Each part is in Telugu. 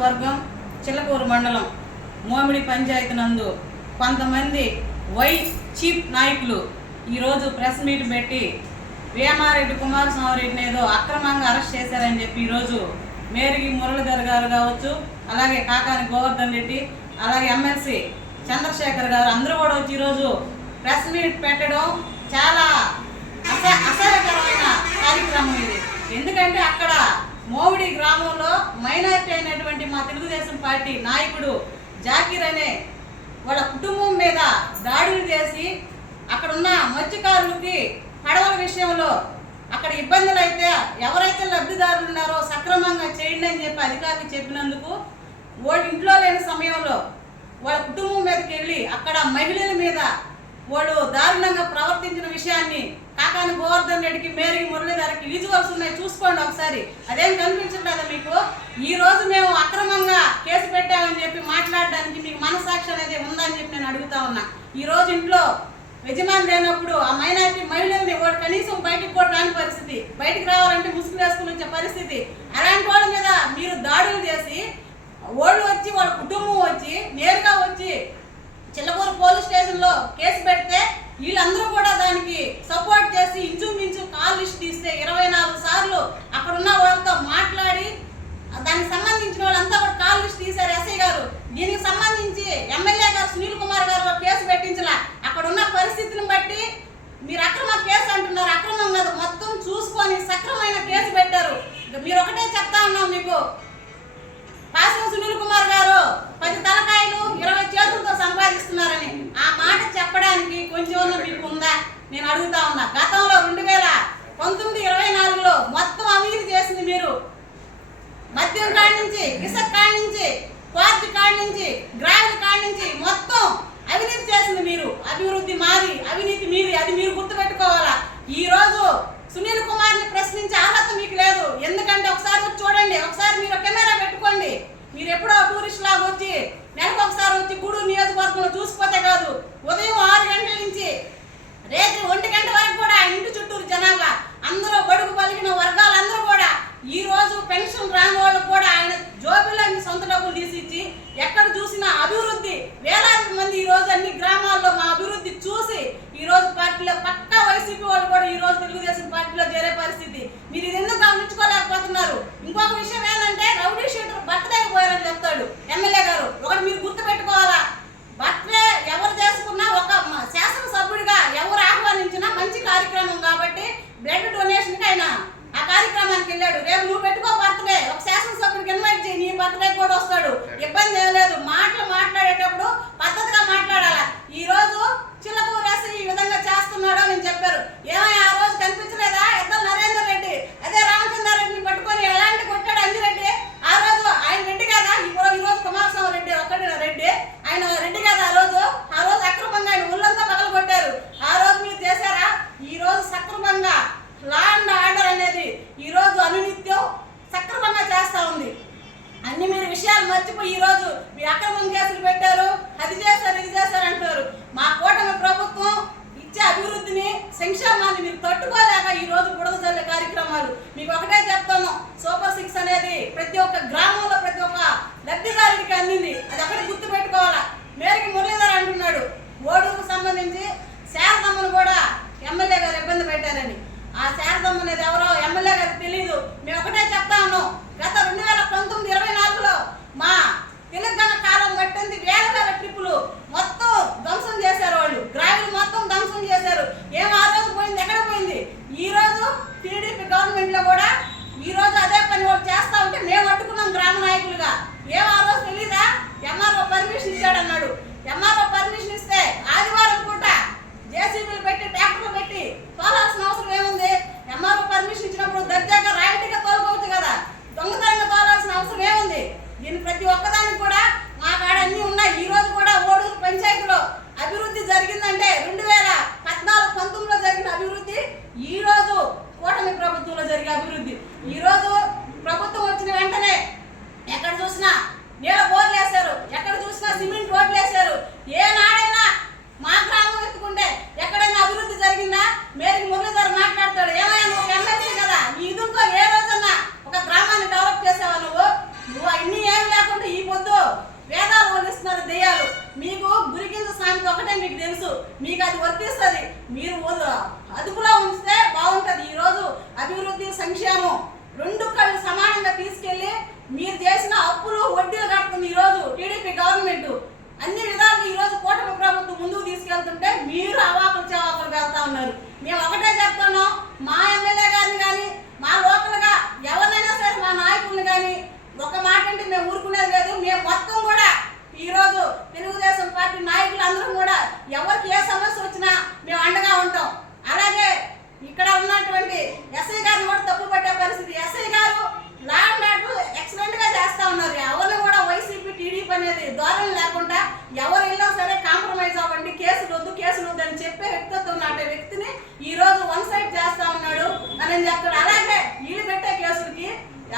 నమస్కారం చిలకూరు నియోజకవర్గం చిల్లకూరు మండలం మోమిడి పంచాయతీ నందు కొంతమంది వై చీఫ్ నాయకులు ఈరోజు ప్రెస్ మీట్ పెట్టి వేమారెడ్డి కుమారస్వామిరెడ్డిని ఏదో అక్రమంగా అరెస్ట్ చేశారని చెప్పి ఈరోజు మేరికి మురళీధర్ గారు కావచ్చు అలాగే కాకాని గోవర్ధన్ రెడ్డి అలాగే ఎమ్మెల్సీ చంద్రశేఖర్ గారు అందరూ కూడా వచ్చి ఈరోజు ప్రెస్ మీట్ పెట్టడం చాలా అస అసహ్యకరమైన కార్యక్రమం ఇది. ఎందుకంటే అక్కడ మోవిడి గ్రామంలో మైనారిటీ అయినటువంటి మా తెలుగుదేశం పార్టీ నాయకుడు జాకీర్ అనే వాళ్ళ కుటుంబం మీద దాడులు చేసి అక్కడ ఉన్న మత్స్యకారులకి పడవల విషయంలో అక్కడ ఇబ్బందులు అయితే ఎవరైతే లబ్ధిదారులు ఉన్నారో సక్రమంగా చేయండి అని చెప్పి అధికారులు చెప్పినందుకు వాళ్ళ ఇంట్లో లేని సమయంలో వాళ్ళ కుటుంబం మీదకి వెళ్ళి అక్కడ మహిళల మీద వాళ్ళు దారుణంగా ప్రవర్తించిన విషయాన్ని కాకాని గోవర్ధన్ రెడ్డికి మేరీ మురళీధరకి విజువల్స్ ఉన్నాయి. చూసుకోండి ఒకసారి. అదేం కనిపించట్లేదా మీకు? ఈ రోజు మేము అక్రమంగా కేసు పెట్టామని చెప్పి మాట్లాడడానికి మీకు మనసాక్షి అనేది ఉందని చెప్పి నేను అడుగుతా ఉన్నా. ఈ రోజు ఇంట్లో యజమాని లేనప్పుడు ఆ మైనారిటీ మహిళల్ని వాడు కనీసం బయటికి కూడా రాని పరిస్థితి. బయటికి రావాలంటే ముసుగు వేసుకుని వచ్చే పరిస్థితి. అలాంటి వాళ్ళ మీద మీరు దాడులు చేసి ఓళ్ళు వచ్చి వాళ్ళ కుటుంబం వచ్చి నేరుగా వచ్చి చిల్లకూరు పోలీస్ స్టేషన్లో కేసు పెడితే వీళ్ళందరూ కూడా దానికి సపోర్ట్ చేసి ఇంచుమించు కాల్ లిస్ట్ ఇస్తే ఇరవై నాలుగు సార్లు అక్కడ ఉన్న వాళ్ళతో మాట్లాడి దానికి సంబంధించిన వాళ్ళంతా కూడా కాల్ లిస్ట్ తీశారు ఎస్ఐ గారు. దీనికి సంబంధించి ఎమ్మెల్యే గారు సునీల్ కుమార్ గారు కేసు పెట్టించలా. అక్కడ ఉన్న పరిస్థితిని బట్టి మీరు అక్రమ కేసు అంటున్నారు అక్రమం కాదు మొత్తం చూసుకొని సక్రమైన కేసు పెట్టారు. మీరు ఒకటే చెప్తా ఉన్నాం మీకు. పాసం సునీల్ కుమార్ గారు పార్టీలో పక్కా వైసీపీ వాళ్ళు కూడా ఈ రోజు తెలుగుదేశం పార్టీలో చేరే పరిస్థితి. మీరు ఇది ఎందుకు గమనించుకోలేకపోతున్నారు? ఇంకొక విషయం ఏంటంటే రౌడీ షీటర్ బర్త్డే పోయారని చెప్తాడు ఎమ్మెల్యే గారు. ఒకటి మీరు గుర్తు పెట్టుకోవాలా బర్త్డే ఎవరు చేసుకున్నా ఒక శాసనసభ్యుడిగా ఎవరు ఆహ్వానించినా మంచి కార్యక్రమం కాబట్టి బ్లడ్ డొనేషన్కి అయినా కార్యక్రమానికి వెళ్ళాడు. రేపు నువ్వు పెట్టుకో బర్త్డే. ఒక శాసనసభ్యుడికి ఇన్వైట్ చేయి నీ బర్త్డే కూడా వస్తాడు. ఇబ్బంది ఏం లేదు. మాటలు మాట్లాడేటప్పుడు పద్ధతిగా మాట్లాడాలి? ఈ రోజు చిల్లకూ రాసి ఈ విధంగా చేస్తున్నాడు అని చెప్పారు. ఏమైనా ఆ రోజు కనిపించలేదా? ఇద్దరు నరేందర్ రెడ్డి. అదే రామచంద్ర రెడ్డిని పట్టుకొని ఎలాంటి కొట్టాడు అంజిరెడ్డి? ఆ రోజు ఆయన రెడ్డి కదా? ఈ మేము ఊరుకునేది లేదు. మేము మొత్తం కూడా ఈ రోజు తెలుగుదేశం పార్టీ నాయకులు అందరం కూడా ఎవరికి ఏ సమస్య వచ్చినా మేము అండగా ఉంటాం. అలాగే ఇక్కడ ఉన్నటువంటి ఎస్ఐ గారిని కూడా తప్పు పట్టే పరిస్థితి. ఎస్ఐ గారు ల్యాండ్ ఆర్డర్ ఎక్సలెంట్గా చేస్తా ఉన్నారు. ఎవరు కూడా వైసీపీ టీడీపీ అనేది ధోరణి లేకుండా ఎవరు వెళ్ళినా సరే కాంప్రమైజ్ అవ్వండి. కేసులు వద్దు కేసులు వద్దు అని చెప్పే వ్యక్తిత్వం నాటే వ్యక్తిని ఈ రోజు వన్ సైడ్ చేస్తా ఉన్నాడు అని చెప్తాడు అలాగే వీళ్ళు పెట్టే కేసులకి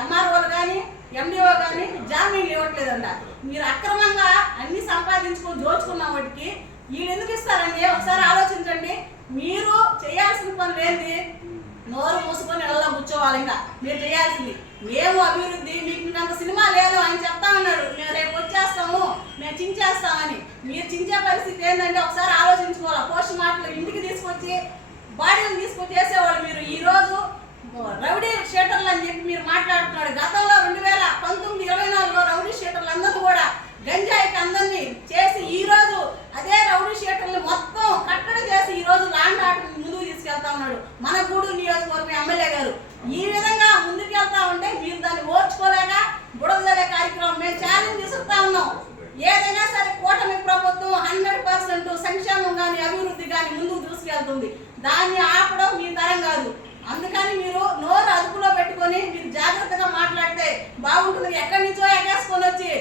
ఎంఆర్ఓలు కానీ ఎండిఓ కానీ జామీన్లు ఇవ్వట్లేదంట. మీరు అక్రమంగా అన్ని సంపాదించుకొని దోచుకున్న వాటికి వీళ్ళు ఎందుకు ఇస్తారండి? ఒకసారి ఆలోచించండి. మీరు చేయాల్సిన పని లేని నోరు మూసుకొని ఇళ్ళలో కూర్చోవాలి ఇంకా. మీరు చేయాల్సింది. మేము అభివృద్ధి మీకు అంత సినిమా లేదు ఆయన చెప్తా ఉన్నాడు. మేము రేపు వచ్చేస్తాము. మేము చించేస్తామని. మీరు చించే పరిస్థితి ఏంటంటే ఒకసారి ఆలోచించుకోవాలి. పోస్ట్ మార్టలు ఇంటికి తీసుకొచ్చి బాడీలు తీసుకొచ్చి చేసేవాళ్ళు మీరు. ఈరోజు రౌడీ షీటర్లు అని చెప్పి మీరు మాట్లాడుతున్నాడు గతంలో రెండు వేల పంతొమ్మిది ఇరవై నాలుగులో రౌడీ షీటర్లు అందరూ కూడా గంజాయికి అందరినీ చేసి ఈ రోజు అదే రౌడీ షీటర్లు మొత్తం కట్టడి చేసి ఈ రోజు లాండ్ ఆర్డర్ ముందుకు తీసుకెళ్తా ఉన్నాడు. మన గూడూరు నియోజకవర్గం ఎమ్మెల్యే గారు. ఈ విధంగా ముందుకెళ్తా ఉంటే మీరు దాన్ని ఓర్చుకోలేక బుడదలే కార్యక్రమం మేము ఛాలెంజ్ తీసుకుతా ఉన్నాం. ఏదైనా సరే కూటమి ప్రభుత్వం హండ్రెడ్ పర్సెంట్ సంక్షేమం కానీ అభివృద్ధి కానీ ముందుకు తీసుకెళ్తుంది. దాన్ని ఆపడం మీ తరం కాదు. అందుకని మీరు నోరు అదుపులో పెట్టుకొని మీరు జాగ్రత్తగా మాట్లాడితే బాగుంటుంది. ఎక్కడి నుంచో ఎగేసుకొని వచ్చి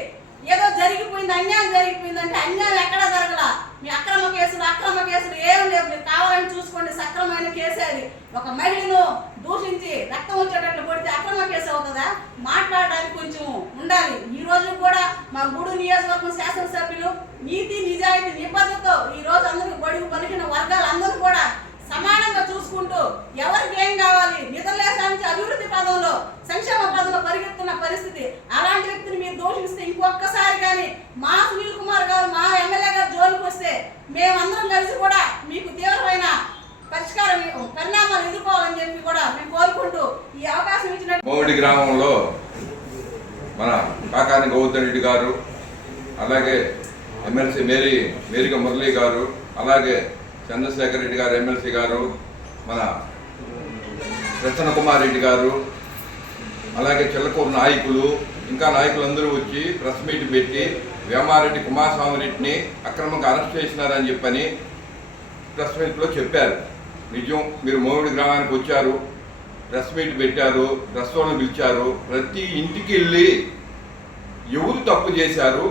ఏదో జరిగిపోయింది అన్యాయం జరిగిపోయింది అంటే అన్యాయం ఎక్కడ జరగల. మీ అక్రమ కేసులు అక్రమ కేసులు ఏం లేవు. మీరు కావాలని చూసుకోండి. సక్రమైన కేసే అది. ఒక మహిళను దూషించి రక్తం వచ్చేటట్లు కొడితే అక్రమ కేసు అవుతుందా? మాట్లాడడానికి కొంచెం ఉండాలి. ఈ రోజు కూడా మా గూడు నియోజకవర్గం శాసనసభ్యులు నీతి నిజాయితీ నిబద్ధతతో ఈ రోజు అందరికి బడుగు పలికిన వర్గాలందరూ కూడా సమానంగా చూసుకుంటూ ఎవరికి ఏం కావాలి? నిద్రలేసానికి అభివృద్ధి పదంలో సంక్షేమ పదంలో పరిగెత్తున్న పరిస్థితి. అలాంటి వ్యక్తిని మీరు దోషిస్తే ఇంకొకసారి కానీ మా సునీల్ కుమార్ గారు మా ఎమ్మెల్యే గారు జోలికి వస్తే మేమందరం కలిసి కూడా మీకు తీవ్రమైన పరిష్కారం పరిణామాలు ఎదుర్కోవాలని చెప్పి కూడా మేము కోరుకుంటూ ఈ అవకాశం ఇచ్చినట్టు మోమిడి గ్రామంలో మన కాకాని గౌతమ్ రెడ్డి గారు అలాగే ఎమ్మెల్సీ మేరీ మేరిక మురళి గారు అలాగే చంద్రశేఖర్ రెడ్డి గారు ఎమ్మెల్సీ గారు మన ప్రసన్న కుమార్ రెడ్డి గారు అలాగే చిల్లకూరు నాయకులు ఇంకా నాయకులందరూ వచ్చి ప్రెస్ మీట్ పెట్టి వేమారెడ్డి కుమారస్వామి రెడ్డిని అక్రమంగా అరెస్ట్ చేసినారని చెప్పని ప్రెస్ మీట్లో చెప్పారు. నిజం మీరు మోమిడి గ్రామానికి వచ్చారు ప్రెస్ మీట్ పెట్టారు ప్రెస్ వాళ్ళని పిలిచారు ప్రతి ఇంటికి వెళ్ళి ఎవరు తప్పు చేశారు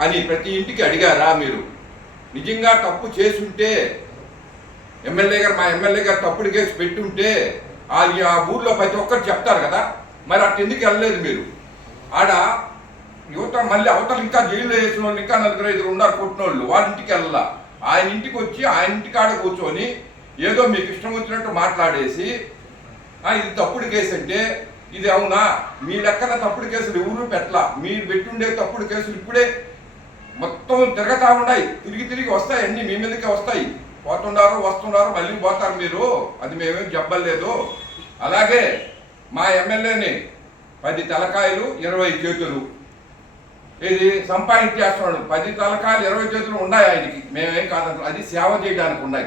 అని ప్రతి ఇంటికి అడిగారా మీరు? నిజంగా తప్పు చేసుంటే ఎమ్మెల్యే గారు మా ఎమ్మెల్యే గారు తప్పుడు కేసు పెట్టుంటే ఆ ఆ ఊర్లో ప్రతి ఒక్కరు చెప్తారు కదా. మరి అటు ఎందుకు వెళ్ళలేదు మీరు? ఆడ యువత మళ్ళీ అవతల ఇంకా జైల్లో వేసిన వాళ్ళు ఇంకా నలుగురు ఐదుగురు ఉన్నారు కొట్టినోళ్ళు. వాళ్ళ ఇంటికి వెళ్ళాల. ఆయన ఇంటికి వచ్చి ఆయన ఇంటి కాడ కూర్చొని ఏదో మీకు ఇష్టం వచ్చినట్టు మాట్లాడేసి ఇది తప్పుడు కేసు అంటే ఇది అవునా? మీ లెక్కన తప్పుడు కేసులు ఎవరు పెట్టలా? మీరు పెట్టుండే తప్పుడు కేసులు ఇప్పుడే మొత్తం తిరగతా ఉన్నాయి. తిరిగి తిరిగి వస్తాయి అన్ని మీ మీదకే వస్తాయి. పోతుండారు వస్తున్నారు మళ్ళీ పోతారు మీరు. అది మేమేం చెప్పలేదు. అలాగే మా ఎమ్మెల్యేని పది తలకాయలు ఇరవై చేతులు. ఇది సంపాదించేస్తున్నాడు. పది తలకాయలు ఇరవై చేతులు ఉన్నాయి ఆయనకి. మేమేం కాదంటాం అది సేవ చేయడానికి ఉన్నాయి.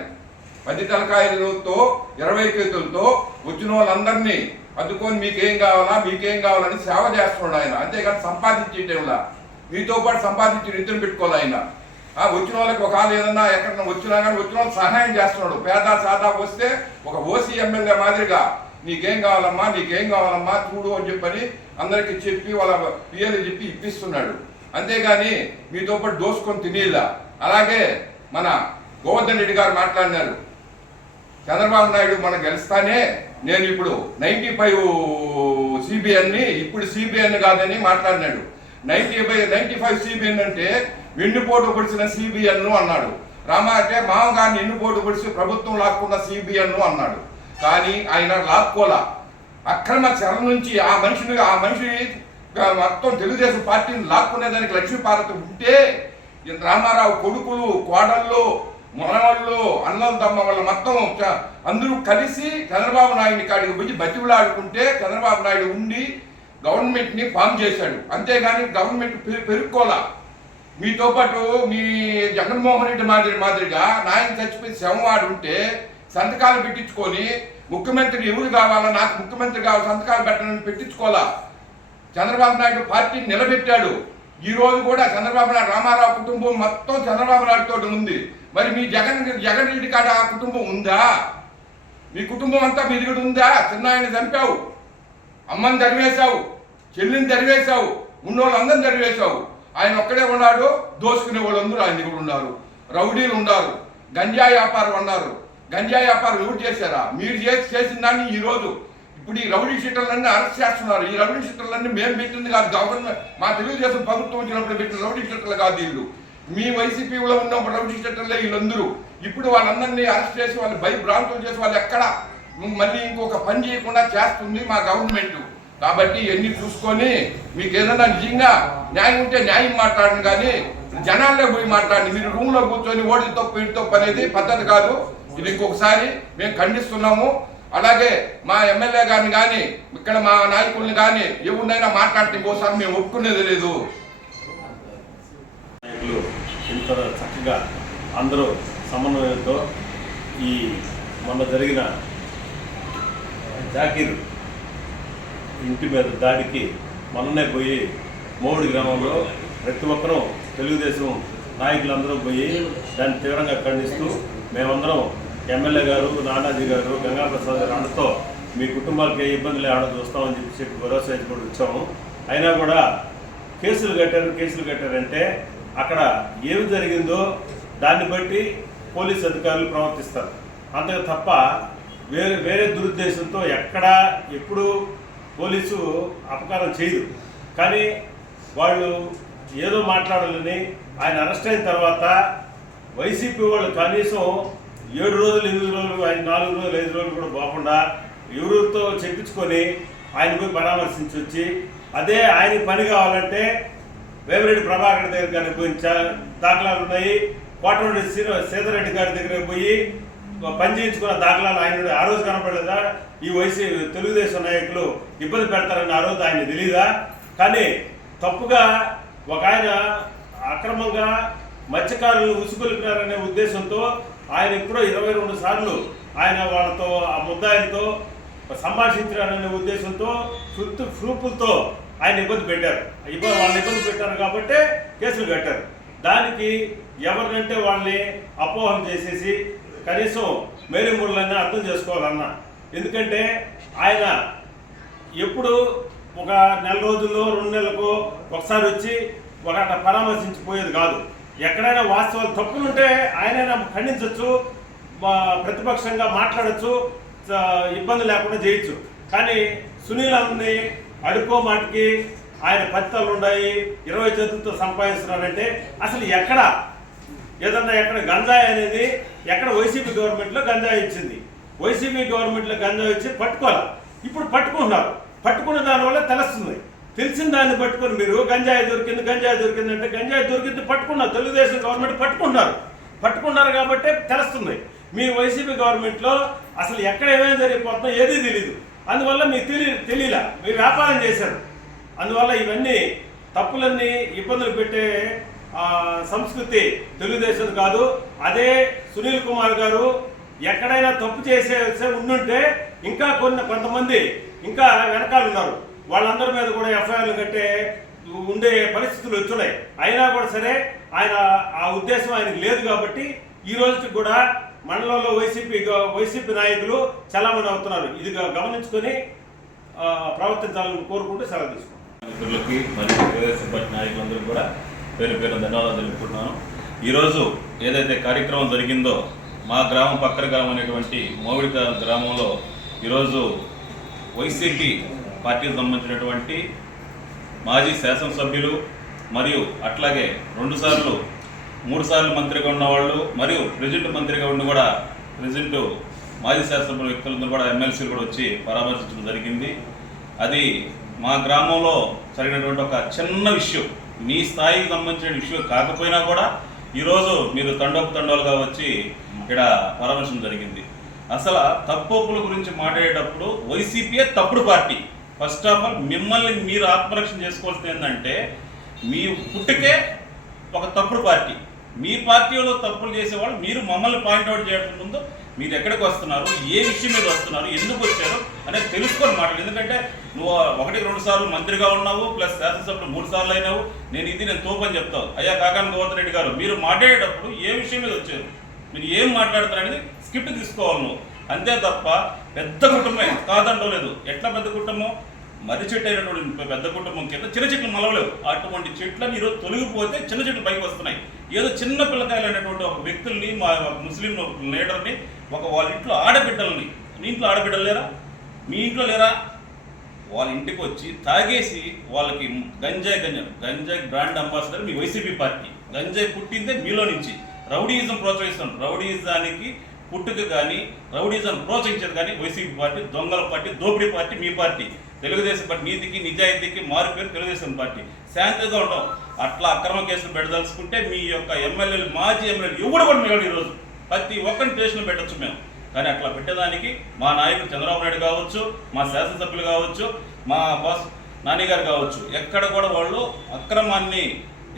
పది తలకాయలతో ఇరవై చేతులతో వచ్చిన వాళ్ళందరినీ అద్దుకొని మీకేం కావాలా మీకేం కావాలని సేవ చేస్తున్నాడు ఆయన. అంతేకాదు సంపాదించే టైంలో మీతో పాటు సంపాదించి నిద్ర పెట్టుకోవాలి ఆయన. వచ్చిన వాళ్ళకి ఒక ఆలు ఏదన్నా ఎక్కడన్నా వచ్చినా కానీ వచ్చిన వాళ్ళకి సహాయం చేస్తున్నాడు. పేద సాదా వస్తే ఒక ఓసీ ఎమ్మెల్యే మాదిరిగా నీకేం కావాలమ్మా నీకేం కావాలమ్మా చూడు అని చెప్పని అందరికీ చెప్పి వాళ్ళ పిఎలు చెప్పి ఇప్పిస్తున్నాడు. అంతేగాని మీతో పాటు దోసుకొని తినేలా. అలాగే మన గోవర్ధన్ రెడ్డి గారు మాట్లాడినారు. చంద్రబాబు నాయుడు మనం గెలుస్తానే నేను ఇప్పుడు నైన్టీ ఫైవ్ సిబిఎన్ని ఇప్పుడు సిబిఎన్ కాదని మాట్లాడినాడు. Ninety five ninety five CBN అంటే వెన్నుపోటు పొడిచిన సిబిఎన్ను అన్నాడు. రామ అంటే మామగారిని ఎన్నుపోటు పొడిచి ప్రభుత్వం లాక్కున్న సిబిఎన్ను అన్నాడు. కానీ ఆయన లాక్కోలా. అక్రమ చెర నుంచి ఆ మనిషిని ఆ మనిషి మొత్తం తెలుగుదేశం పార్టీని లాక్కునేదానికి లక్ష్మీపార్వతి ఉంటే రామారావు కొడుకులు కోడళ్ళు మొనవాళ్ళు అన్నం తమ్మ వాళ్ళ మొత్తం అందరూ కలిసి చంద్రబాబు నాయుడిని కాడికి పోయి బతివులాడుకుంటే చంద్రబాబు నాయుడు ఉండి గవర్నమెంట్ని ఫామ్ చేశాడు. అంతేగాని గవర్నమెంట్ పెరుక్కోలా. మీతో పాటు మీ జగన్మోహన్ రెడ్డి మాదిరి మాదిరిగా నాయన చచ్చిపోయి శవంవాడు ఉంటే సంతకాలు పెట్టించుకొని ముఖ్యమంత్రి ఎవరు కావాలా? నాకు ముఖ్యమంత్రి కావాలి సంతకాలు పెట్టాలని పెట్టించుకోవాలా? చంద్రబాబు నాయుడు పార్టీని నిలబెట్టాడు. ఈ రోజు కూడా చంద్రబాబు నాయుడు రామారావు కుటుంబం మొత్తం చంద్రబాబు నాయుడుతో ఉంది. మరి మీ జగన్ జగన్ రెడ్డి కాడ ఆ కుటుంబం ఉందా? మీ కుటుంబం అంతా మీ దగ్గర ఉందా? చిన్నాయన చంపావు. అమ్మని తరివేశావు. చెల్లిని తరివేశావు. ఉన్నోళ్ళందరిని తరివేశావు. ఆయన ఒక్కడే ఉన్నాడు దోసుకునే వాళ్ళందరూ ఆయన దగ్గర ఉన్నారు. రౌడీలు ఉన్నారు గంజా వ్యాపారం ఉన్నారు గంజా వ్యాపారం ఎవరు చేశారా? మీరు చేసి చేసిన దాన్ని ఈ రోజు ఇప్పుడు ఈ రౌడీ షీటర్లన్నీ అరెస్ట్ చేస్తున్నారు. ఈ రౌడీ షీటర్లన్నీ మేము పెట్టింది కాదు గవర్నమెంట్ మా తెలుగుదేశం ప్రభుత్వం వచ్చినప్పుడు పెట్టిన రౌడీ షీటర్లు కాదు వీళ్ళు. మీ వైసీపీలో ఉన్న రౌడీ షీటర్లే వీళ్ళందరూ. ఇప్పుడు వాళ్ళందరినీ అరెస్ట్ చేసి వాళ్ళు భయభ్రాంతులు చేసి వాళ్ళు ఎక్కడ? మళ్ళీ ఇంకొక పని చేయకుండా చేస్తుంది మా గవర్నమెంట్. కాబట్టి ఇవన్నీ చూసుకొని మీకు ఏదైనా నిజంగా న్యాయం ఉంటే న్యాయం మాట్లాడండి కానీ జనాల్లో పోయి మాట్లాడండి. మీరు రూమ్లో కూర్చొని ఓడి తప్పు ఇటు తప్పు అనేది పద్ధతి కాదు. ఇది ఇంకొకసారి మేము ఖండిస్తున్నాము. అలాగే మా ఎమ్మెల్యే గారిని కానీ ఇక్కడ మా నాయకుల్ని కానీ ఎవరినైనా మాట్లాడితే ఇంకోసారి మేము ఒప్పుకునేది లేదు. ఇంత చక్కగా అందరూ సమన్వయంతో ఈ మొన్న జరిగిన జాకీర్ ఇంటి మీద దాడికి మొన్ననే పోయి మోడి గ్రామంలో ప్రతి ఒక్కరూ తెలుగుదేశం నాయకులందరూ పోయి దాన్ని తీవ్రంగా ఖండిస్తూ మేమందరం ఎమ్మెల్యే గారు నానాజీ గారు గంగాప్రసాద్ గారు అందరితో మీ కుటుంబాలకి ఏ ఇబ్బంది లేకుండా చూస్తామని చెప్పి చెప్పి భరోసా కూడా వచ్చాము. అయినా కూడా కేసులు కట్టారు కేసులు కట్టారంటే అక్కడ ఏమి జరిగిందో దాన్ని బట్టి పోలీస్ అధికారులు ప్రవర్తిస్తారు. అంతే తప్ప వేరే వేరే దురుద్దేశంతో ఎక్కడ ఎప్పుడు పోలీసు అపకారం చేయదు. కానీ వాళ్ళు ఏదో మాట్లాడాలని ఆయన అరెస్ట్ అయిన తర్వాత వైసీపీ వాళ్ళు కనీసం ఏడు రోజులు ఎనిమిది రోజులు ఆయన నాలుగు రోజులు ఐదు రోజులు కూడా పోకుండా ఎవరితో చెప్పించుకొని ఆయన పోయి పరామర్శించి వచ్చి అదే ఆయన పని కావాలంటే వేమిరెడ్డి ప్రభాకర్ దగ్గర కానీ పోయి దాఖలాలు ఉన్నాయి. కోటరెడ్డి శ్రీ సీతారెడ్డి గారి దగ్గర పోయి పని చేయించుకున్న దాఖలాలు ఆయన ఆ రోజు కనపడలేదా? ఈ వైసీ తెలుగుదేశం నాయకులు ఇబ్బంది పెడతారని ఆ రోజు ఆయన తెలియదా కానీ తప్పుగా ఒక ఆయన అక్రమంగా మత్స్యకారులు ఉసుకొలిపినారనే ఉద్దేశంతో ఆయన ఎప్పుడో ఇరవై రెండు సార్లు ఆయన వాళ్ళతో ఆ ముద్దాయిలతో సంభాషించారనే ఉద్దేశంతో ఫుత్ ప్రూఫ్లతో ఆయన ఇబ్బంది పెట్టారు. ఇబ్బంది వాళ్ళని ఇబ్బంది పెట్టారు కాబట్టి కేసులు కట్టారు. దానికి ఎవరినంటే వాళ్ళని అపోహం చేసేసి కనీసం మేరీ మూడులన్నీ అర్థం చేసుకోవాలన్నా. ఎందుకంటే ఆయన ఎప్పుడు ఒక నెల రోజుల్లో రెండు నెలలకు ఒకసారి వచ్చి ఒక పరామర్శించిపోయేది కాదు. ఎక్కడైనా వాస్తవాలు తప్పులుంటే ఆయనైనా ఖండించవచ్చు ప్రతిపక్షంగా మాట్లాడచ్చు ఇబ్బంది లేకుండా చేయొచ్చు కానీ సునీల్ అన్ని అడుకో మాటకి ఆయన పత్తాలు ఉన్నాయి ఇరవై చేతులతో సంపాదిస్తున్నారంటే అసలు ఎక్కడ ఏదన్నా ఎక్కడ గంజాయి అనేది ఎక్కడ వైసీపీ గవర్నమెంట్లో గంజాయి ఇచ్చింది. వైసీపీ గవర్నమెంట్లో గంజాయి ఇచ్చి పట్టుకోవాలి? ఇప్పుడు పట్టుకుంటున్నారు. పట్టుకున్న దానివల్ల తెలుస్తుంది. తెలిసిన దాన్ని పట్టుకొని మీరు గంజాయి దొరికింది గంజాయి దొరికింది అంటే గంజాయి దొరికింది పట్టుకున్నారు. తెలుగుదేశం గవర్నమెంట్ పట్టుకున్నారు పట్టుకున్నారు కాబట్టి తెలుస్తుంది. మీ వైసీపీ గవర్నమెంట్లో అసలు ఎక్కడ ఏమేమి జరిగిపోతుందో ఏదీ తెలియదు అందువల్ల మీకు తెలియ తెలియలా మీరు వ్యాపారం చేశారు. అందువల్ల ఇవన్నీ తప్పులన్నీ ఇబ్బందులు పెట్టే సంస్కృతి తెలుగుదేశం కాదు. అదే సునీల్ కుమార్ గారు ఎక్కడైనా తప్పు చేసే ఉండుంటే ఇంకా కొన్ని కొంతమంది ఇంకా వెనకాల ఉన్నారు. వాళ్ళందరి మీద కూడా ఎఫ్ఐఆర్లు కట్టే ఉండే పరిస్థితులు వచ్చున్నాయి అయినా కూడా సరే ఆయన ఆ ఉద్దేశం ఆయనకు లేదు కాబట్టి ఈ రోజుకి కూడా మండలంలో వైసీపీ వైసీపీ నాయకులు చలామణి అవుతున్నారు. ఇది గమనించుకొని ప్రవర్తించాలని కోరుకుంటూ సెలవు తీసుకుంటాం మిత్రులకి మరియు తెలుగుదేశం పార్టీ నాయకులందరూ కూడా పేరు పేరు ధన్యవాదాలు తెలుపుకుంటున్నాను. ఈరోజు ఏదైతే కార్యక్రమం జరిగిందో మా గ్రామం పక్కన గ్రామం అనేటువంటి మోవిడి గ్రామంలో ఈరోజు వైసీపీ పార్టీకి సంబంధించినటువంటి మాజీ శాసనసభ్యులు మరియు అట్లాగే రెండుసార్లు మూడు సార్లు మంత్రిగా ఉన్నవాళ్ళు మరియు ప్రెసిడెంట్ మంత్రిగా ఉండి కూడా ప్రెసిడెంట్ మాజీ శాసనసభ్యుల వ్యక్తులందరూ కూడా ఎమ్మెల్సీలు కూడా వచ్చి పరామర్శించడం జరిగింది. అది మా గ్రామంలో జరిగినటువంటి ఒక చిన్న విషయం. మీ స్థాయికి సంబంధించిన ఇష్యూ కాకపోయినా కూడా ఈరోజు మీరు తండోపు తండోలుగా వచ్చి ఇక్కడ పరామర్శం జరిగింది. అసలు తప్పుల గురించి మాట్లాడేటప్పుడు వైసీపీయే తప్పుడు పార్టీ? ఫస్ట్ ఆఫ్ ఆల్ మిమ్మల్ని మీరు ఆత్మరక్షణ చేసుకోవాల్సింది ఏంటంటే మీ పుట్టుకే ఒక తప్పుడు పార్టీ. మీ పార్టీలో తప్పులు చేసేవాళ్ళు మీరు మమ్మల్ని పాయింట్అవుట్ చేయడం ముందు మీరు ఎక్కడికి వస్తున్నారు? ఏ విషయం మీద వస్తున్నారు? ఎందుకు వచ్చారు? అనేది తెలుసుకొని మాట్లాడు. ఎందుకంటే నువ్వు ఒకటి రెండు సార్లు మంత్రిగా ఉన్నావు ప్లస్ శాసనసభ్యులు మూడు సార్లు అయినావు. నేను ఇది నేను తోపని చెప్తావు. అయ్యా కాకాని గోవర్ధన్ రెడ్డి గారు మీరు మాట్లాడేటప్పుడు ఏ విషయం మీద వచ్చారు? మీరు ఏం మాట్లాడతారు అనేది స్క్రిప్ట్ తీసుకోవాలి నువ్వు. అంతే తప్ప పెద్ద కుటుంబమే కాదంటో లేదు ఎట్లా పెద్ద కుటుంబం? మర్రి చెట్టు అయినటువంటి పెద్ద కుటుంబం కింద చిన్న చెట్లు మలవలేవు. అటువంటి చెట్లను ఈరోజు తొలగిపోతే చిన్న చెట్లు పైకి వస్తున్నాయి. ఏదో చిన్న పిల్లకాయలు అనేటువంటి ఒక వ్యక్తుల్ని మా ముస్లిం లీడర్ని ఒక వాళ్ళ ఇంట్లో ఆడబిడ్డల్ని మీ ఇంట్లో ఆడబిడ్డలు లేరా? మీ ఇంట్లో లేరా? వాళ్ళ ఇంటికి వచ్చి తాగేసి వాళ్ళకి గంజాయి గంజాయి గంజాయి బ్రాండ్ అంబాసిడర్ మీ వైసీపీ పార్టీ. గంజాయి పుట్టిందే మీలో నుంచి. రౌడీయిజం ప్రోత్సహిస్తాం రౌడీయిజానికి పుట్టుక కానీ రౌడీజం ప్రోత్సహించేది కానీ వైసీపీ పార్టీ దొంగల పార్టీ దోపిడీ పార్టీ మీ పార్టీ. తెలుగుదేశం పార్టీ నీతికి నిజాయితీకి మారు పేరు తెలుగుదేశం పార్టీ. శాంతిగా ఉంటాం. అట్లా అక్రమ కేసులు పెట్టదలుచుకుంటే మీ యొక్క ఎమ్మెల్యేలు మాజీ ఎమ్మెల్యేలు ఎవడు కూడా మిగలడు ఈరోజు. ప్రతి ఒక్కరిని స్టేషన్లో పెట్టచ్చు మేము. కానీ అట్లా పెట్టేదానికి మా నాయకుడు చంద్రబాబు నాయుడు కావచ్చు మా శాసనసభ్యులు కావచ్చు మా బాస్ నాన్నగారు కావచ్చు. ఎక్కడ కూడా వాళ్ళు అక్రమాన్ని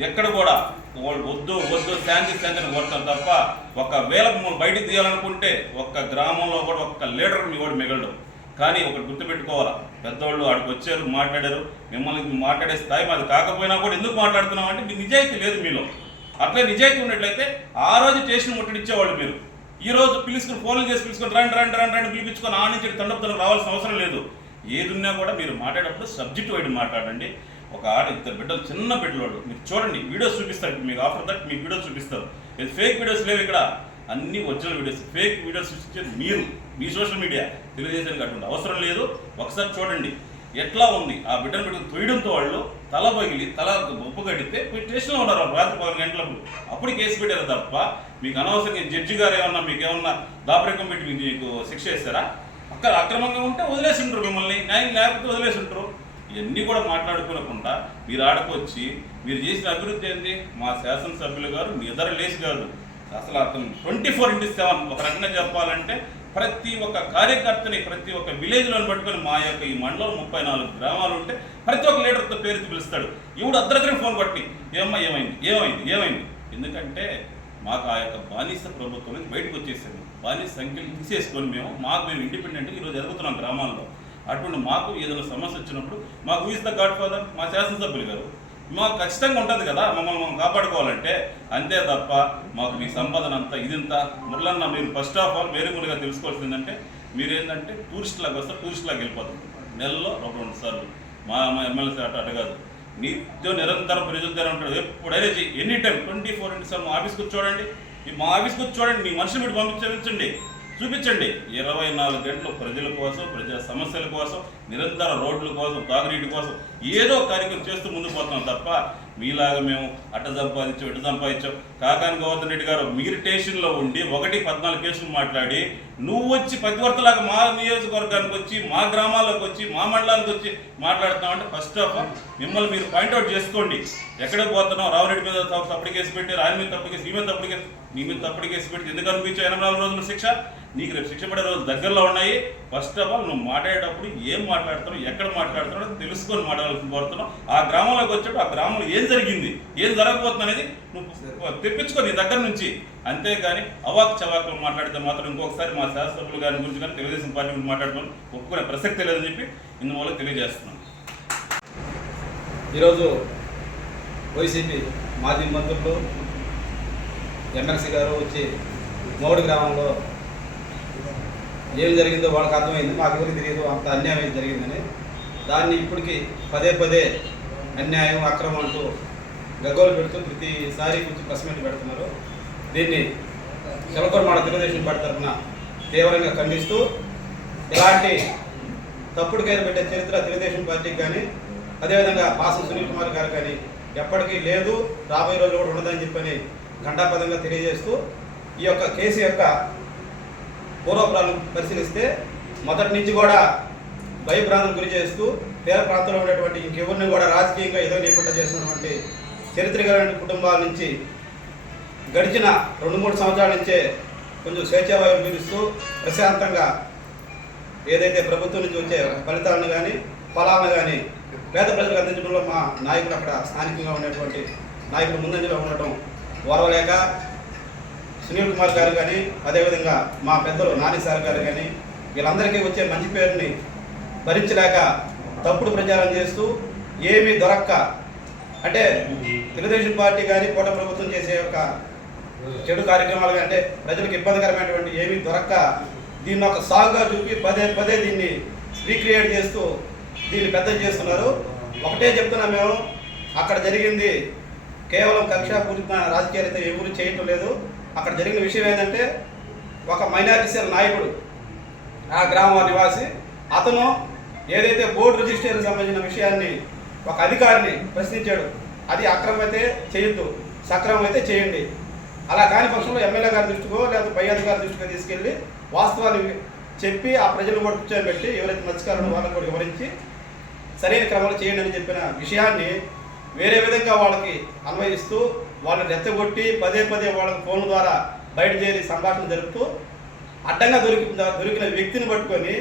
ఎక్కడ కూడా వాళ్ళు వద్దు వద్దు శాంతి శాంతిని కోరుతారు తప్ప ఒక వేలకు మూడు బయటికి తీయాలనుకుంటే ఒక్క గ్రామంలో కూడా ఒక్క లీడర్ మీ కూడా మిగలడు. కానీ ఒకటి గుర్తుపెట్టుకోవాలా పెద్దవాళ్ళు ఆడికి వచ్చారు మాట్లాడారు మిమ్మల్ని మాట్లాడే స్థాయి మాది కాకపోయినా కూడా ఎందుకు మాట్లాడుతున్నాం అంటే మీ నిజాయితీ లేదు మీలో. అట్లే నిజాయితీ ఉన్నట్లయితే ఆ రోజు స్టేషన్ ముట్టడిచ్చేవాళ్ళు మీరు. ఈ రోజు పిలుచుకుని ఫోన్లు చేసి పిలుచుకొని రండి రండి రండి రండి పిలిపించుకొని ఆ నుంచి తండపుతనం రావాల్సిన అవసరం లేదు. ఏదున్నా కూడా మీరు మాట్లాడేటప్పుడు సబ్జెక్ట్ వైడ్ మాట్లాడండి. ఒక ఆడ ఇద్దరు బిడ్డలు చిన్న బిడ్డలు మీరు చూడండి వీడియోస్ చూపిస్తారు. మీకు ఆఫర్ దట్ మీకు వీడియోస్ చూపిస్తారు. ఇది ఫేక్ వీడియోస్ లేవు ఇక్కడ. అన్ని ఒరిజినల్ వీడియోస్. ఫేక్ వీడియోస్ సృష్టించేది మీరు. మీ సోషల్ మీడియా. తెలియజేసానికి అటువంటి అవసరం లేదు. ఒకసారి చూడండి. ఎట్లా ఉంది? ఆ బిడ్డను బిడ్డను తొయ్యడంతో వాళ్ళు తల పగిలి తల బొప్పు కడితే మీరు స్టేషన్లో ఉన్నారు రాత్రి పది గంటలప్పుడు అప్పుడు కేసు పెట్టారు తప్ప మీకు అనవసరంగా జడ్జి గారు ఏమన్నా మీకు ఏమన్నా దాపరికం పెట్టి మీకు మీకు శిక్ష వేస్తారా? అక్కడ అక్రమంగా ఉంటే వదిలేసి ఉంటారు మిమ్మల్ని న్యాయం లేకపోతే వదిలేసి ఉంటారు ఇవన్నీ కూడా మాట్లాడుకోకుండా మీరు ఆడకొచ్చి మీరు చేసిన అభివృద్ధి ఏంది? మా శాసనసభ్యులు గారు నిద్ర లేచి కాదు. అసలు అతను ట్వంటీ ఫోర్ ఇంటూ సెవెన్ ఒక రకంగా చెప్పాలంటే ప్రతి ఒక్క కార్యకర్తని ప్రతి ఒక్క విలేజ్లను పట్టుకొని మా యొక్క ఈ మండలం ముప్పై నాలుగు గ్రామాలు ఉంటే ప్రతి ఒక్క లీడర్తో పేరుతో పిలుస్తాడు. ఇవిడు అర్ధరాత్రి ఫోన్ కొట్టి ఏమ్మా ఏమైంది? ఏమైంది? ఏమైంది? ఎందుకంటే మాకు ఆ యొక్క బానిస ప్రభుత్వం నుంచి బయటకు వచ్చేసాము బానిస సంఖ్యలు తీసేసుకొని మేము మాకు మేము ఇండిపెండెంట్గా ఈరోజు ఎదుగుతున్నాం గ్రామాల్లో. అటువంటి మాకు ఏదైనా సమస్య వచ్చినప్పుడు మాకు ఊహిస్తా గాడ్ ఫాదర్ మా శాసనసభ్యులు గారు. మాకు ఖచ్చితంగా ఉంటుంది కదా మమ్మల్ని మనం కాపాడుకోవాలంటే అంతే తప్ప మాకు మీ సంపాదన అంతా ఇదింత. మురళన్న మీరు ఫస్ట్ ఆఫ్ ఆల్ వేరుములుగా తెలుసుకోవాల్సింది ఏంటంటే మీరు ఏంటంటే టూరిస్ట్ లాగా వస్తే టూరిస్ట్ లాగా వెళ్ళిపోతాం నెలలో ఒక రెండు సార్లు. మా మా ఎమ్మెల్యే అటు అటు నిత్యం నిరంతరం ప్రజలతోనే ఉంటాడు. ఎప్పుడైనా చెయ్యి any time twenty four into sir మా ఆఫీస్కి వచ్చి చూడండి. మా ఆఫీస్కి వచ్చి చూడండి. మీ మనుషులు మీరు పంపించండి చూపించండి. ఇరవై నాలుగు గంటలు ప్రజల కోసం ప్రజల సమస్యల కోసం నిరంతర రోడ్ల కోసం కాంక్రీట్ కోసం ఏదో కార్యక్రమం చేస్తూ ముందుకు పోతున్నాం తప్ప మీలాగా మేము అట్ట సంపాదించాం ఇటు సంపాదించాం. కాకాని గోవర్ధన్ రెడ్డి గారు మీరు స్టేషన్లో ఉండి ఒకటి పద్నాలుగు కేసులు మాట్లాడి నువ్వు వచ్చి ప్రతివర్తలాగా మా నియోజకవర్గానికి వచ్చి మా గ్రామాల్లోకి వచ్చి మా మండలానికి వచ్చి మాట్లాడుతున్నామంటే ఫస్ట్ ఆఫ్ ఆల్ మిమ్మల్ని మీరు పాయింట్అవుట్ చేసుకోండి. ఎక్కడికి పోతున్నావు? రావురెడ్డి మీద తప్పుడు కేసు పెట్టారు ఆయన మీద తప్పుడు కేసు ఈ మీద తప్పుడు కేసు నీ మీద తప్పుడు కేసు పెట్టి ఎందుకు అనిపించావు ఎనభై నాలుగు రోజుల శిక్ష? నీకు రేపు శిక్ష పడే రోజు దగ్గరలో ఉన్నాయి. ఫస్ట్ ఆఫ్ ఆల్ నువ్వు మాట్లాడేటప్పుడు ఏం మాట్లాడుతున్నావు ఎక్కడ మాట్లాడుతున్నావు తెలుసుకొని మాట్లాడాల్సి కోరుతున్నావు ఆ గ్రామంలోకి వచ్చేటప్పుడు ఆ గ్రామంలో ఏం జరిగింది ఏం జరగబోతుంది అనేది నువ్వు తెప్పించుకో నీ దగ్గర నుంచి. అంతేగాని అవాక్ చవాకులు మాట్లాడితే మాత్రం ఇంకొకసారి మా శాసనసభ్యులు గారి గురించి కానీ తెలుగుదేశం పార్టీ గురించి మాట్లాడుకొని ఒప్పుకునే ప్రసక్తి లేదని చెప్పి ఇందువల్ల తెలియజేస్తున్నాను. ఈరోజు వైసీపీ మాజీ మంత్రులు ఎమ్మెల్సీ గారు వచ్చి మౌడి గ్రామంలో ఏం జరిగిందో వాళ్ళకి అర్థమైంది మాకు ఎవరికి తెలియదు అంత అన్యాయం జరిగిందని. దాన్ని ఇప్పటికీ పదే పదే అన్యాయం అక్రమం అంటూ గగ్గోలు పెడుతూ ప్రతిసారి కొంచెం ప్రశ్నలు పెడుతున్నారు. దీన్ని చిలకొరమాడ తెలుగుదేశం పార్టీ తరఫున తీవ్రంగా ఖండిస్తూ ఇలాంటి తప్పుడు కేసు పెట్టే చరిత్ర తెలుగుదేశం పార్టీకి కానీ అదేవిధంగా పాసం సునీల్ కుమార్ గారు కానీ ఎప్పటికీ లేదు. రాబోయే రోజులు కూడా ఉండదని చెప్పని ఘంటాపదంగా తెలియజేస్తూ ఈ యొక్క కేసు యొక్క పూర్వపురాలను పరిశీలిస్తే మొదటి నుంచి కూడా భయభ్రాంతులకు గురి చేస్తూ పేద ప్రాంతంలో ఉన్నటువంటి ఇంకెవరిని కూడా రాజకీయంగా ఏదో లేకుండా చేస్తున్నటువంటి చరిత్ర కలిగిన కుటుంబాల నుంచి గడిచిన రెండు మూడు సంవత్సరాల నుంచే కొంచెం స్వేచ్ఛావాయువు పీలుస్తూ ప్రశాంతంగా ఏదైతే ప్రభుత్వం నుంచి వచ్చే ఫలితాలను కానీ ఫలాలను కానీ పేద ప్రజలకు అందించడంలో మా నాయకులు అక్కడ స్థానికంగా ఉన్నటువంటి నాయకులు ముందంజలో ఉండటం ఓర్వలేక సునీల్ కుమార్ గారు కానీ అదేవిధంగా మా పెద్దలు నాని సార్ గారు కానీ వీళ్ళందరికీ వచ్చే మంచి పేరుని భరించలేక తప్పుడు ప్రచారం చేస్తూ ఏమీ దొరక్క అంటే తెలుగుదేశం పార్టీ కానీ కోట ప్రభుత్వం చేసే యొక్క చెడు కార్యక్రమాలు అంటే ప్రజలకు ఇబ్బందికరమైనటువంటి ఏమీ దొరక్క దీన్ని ఒక సాగుగా చూపి పదే పదే దీన్ని రీక్రియేట్ చేస్తూ దీన్ని పెద్ద చేస్తున్నారు. ఒకటే చెప్తున్నా మేము అక్కడ జరిగింది కేవలం కక్షాపూరిత రాజకీయాలైతే ఎవరు చేయటం లేదు. అక్కడ జరిగిన విషయం ఏంటంటే ఒక మైనారిటీ సెల్ నాయకుడు ఆ గ్రామ నివాసి అతను ఏదైతే బోర్డు రిజిస్ట్రేషన్ సంబంధించిన విషయాన్ని ఒక అధికారిని ప్రశ్నించాడు. అది అక్రమైతే చేయొద్దు సక్రమం అయితే చేయండి. అలా కాని పక్షంలో ఎమ్మెల్యే గారి దృష్టికో లేదా పై అధికారి దృష్టికో తీసుకెళ్ళి వాస్తవాన్ని చెప్పి ఆ ప్రజలు కూడా కూర్చోబెట్టి ఎవరైతే మత్స్యకారులు వాళ్ళని కూడా వివరించి సరైన క్రమంలో చేయండి అని చెప్పిన విషయాన్ని వేరే విధంగా వాళ్ళకి అన్వయిస్తూ వాళ్ళని రెచ్చగొట్టి పదే పదే వాళ్ళకి ఫోన్ ద్వారా బయట చేరి సంభాషణ జరుపుతూ అడ్డంగా దొరికి దొరికిన వ్యక్తిని పట్టుకొని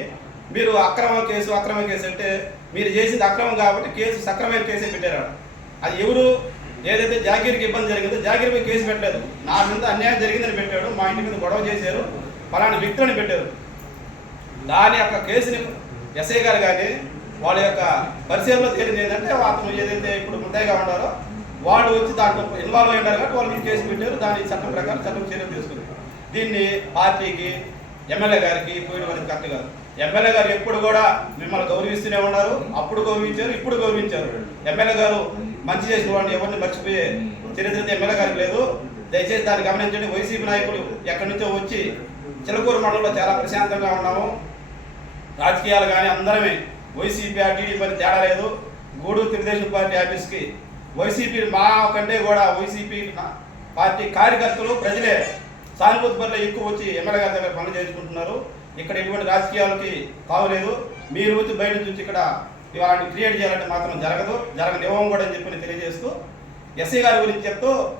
మీరు అక్రమ కేసు అక్రమ కేసు అంటే మీరు చేసింది అక్రమం కాబట్టి కేసు సక్రమైన కేసే పెట్టారు అది ఎవరు? ఏదైతే జాగీర్కి ఇబ్బంది జరిగిందో జాగీర్ మీద కేసు పెట్టలేదు. నా మీద అన్యాయం జరిగిందని పెట్టాడు మా ఇంటి మీద గొడవ చేశారు ఫలానా వ్యక్తులని పెట్టారు. దాని యొక్క కేసుని ఎస్ఐ గారు కానీ వాళ్ళ యొక్క పరిశీలనలో తేలింది ఏంటంటే అతను ఏదైతే ఇప్పుడు ముద్దాయిగా ఉన్నారో వాళ్ళు వచ్చి దాంట్లో ఇన్వాల్వ్ అయ్యారు ఉన్నారు కాబట్టి వాళ్ళు మీరు కేసు పెట్టారు. దాని చట్టం ప్రకారం చట్టం చర్యలు తీసుకుంది దీన్ని పార్టీకి ఎమ్మెల్యే గారికి పోయిన అనేది కరెక్ట్ కాదు. ఎమ్మెల్యే గారు ఎప్పుడు కూడా మిమ్మల్ని గౌరవిస్తూనే ఉన్నారు. అప్పుడు గౌరవించారు ఇప్పుడు గౌరవించారు. ఎమ్మెల్యే గారు మంచి చేసిన వాడిని ఎవరిని మర్చిపోయే చరిత్ర ఎమ్మెల్యే గారికి లేదు. దయచేసి దాన్ని గమనించండి. వైసీపీ నాయకులు ఎక్కడి నుంచో వచ్చి చిలకూరు మండలంలో చాలా ప్రశాంతంగా ఉన్నాము. రాజకీయాలు కానీ అందరమే. వైసీపీ ఆ టీడీపీ తేడా లేదు. గూడూరు తెలుగుదేశం పార్టీ ఆఫీస్కి వైసీపీ మా కంటే కూడా వైసీపీ నా- పార్టీ కార్యకర్తలు ప్రజలే సానుభూతి పనులు ఎక్కువ వచ్చి ఎమ్మెల్యే గారి దగ్గర పనులు చేసుకుంటున్నారు ఇక్కడ ఎటువంటి రాజకీయాలకి కావలేదు. మీరు వచ్చి బయట నుంచి ఇక్కడ వాటిని క్రియేట్ చేయాలంటే మాత్రం జరగదు. జరగనివ్వం కూడా అని చెప్పి తెలియజేస్తూ ఎస్ఐ గారి గురించి చెప్తూ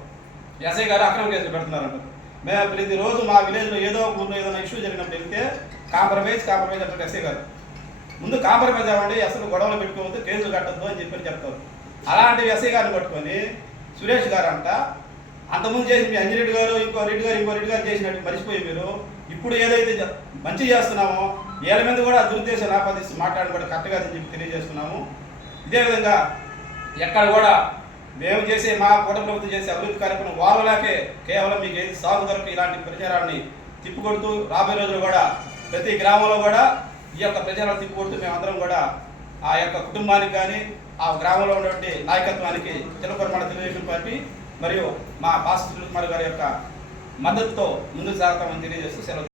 ఎస్ఐ గారు అక్రమ కేసులు పెడుతున్నారంట. మేము ప్రతిరోజు మా విలేజ్లో ఏదో ఒక ఏదైనా ఇష్యూ జరిగినప్పుడు వెళ్తే కాంప్రమైజ్ కాంప్రమైజ్ అంటారు ఎస్ఐ గారు. ముందు కాంప్రమైజ్ అవ్వండి అసలు గొడవలు పెట్టుకోవద్దు కేసులు కట్టద్దు అని చెప్పి చెప్తారు. అలాంటి ఎస్ఐ గారిని పట్టుకొని సురేష్ గారు అంట అంతకుముందు చేసి మీ అంజిరెడ్డి గారు ఇంకో రెడ్డి గారు ఇంకో రెడ్డి గారు చేసినట్టు మర్చిపోయి మీరు. ఇప్పుడు ఏదైతే మంచి చేస్తున్నామో వీళ్ళ మీద కూడా దురుద్దేశం ఆపాదిస్తూ మాట్లాడడం కూడా కరెక్ట్గా అని చెప్పి తెలియజేస్తున్నాము. ఇదే విధంగా ఎక్కడ కూడా మేము చేసే మా కూట ప్రభుత్వం చేసే అభివృద్ధి కార్యక్రమం వారలాకే కేవలం మీకు ఏది సాగు దొరకు ఇలాంటి ప్రచారాన్ని తిప్పికొడుతూ రాబోయే రోజులు కూడా ప్రతి గ్రామంలో కూడా ఈ యొక్క ప్రచారాన్ని తిప్పికొడుతూ మేమందరం కూడా ఆ యొక్క కుటుంబానికి కానీ ఆ గ్రామంలో ఉన్నటువంటి నాయకత్వానికి చిలకొరమాడ తెలుగుదేశం పార్టీ మరియు మా పాస్ కుమార్ గారి యొక్క మద్దతుతో ముందుకు సాగుతామని తెలియజేస్తూ సెలవు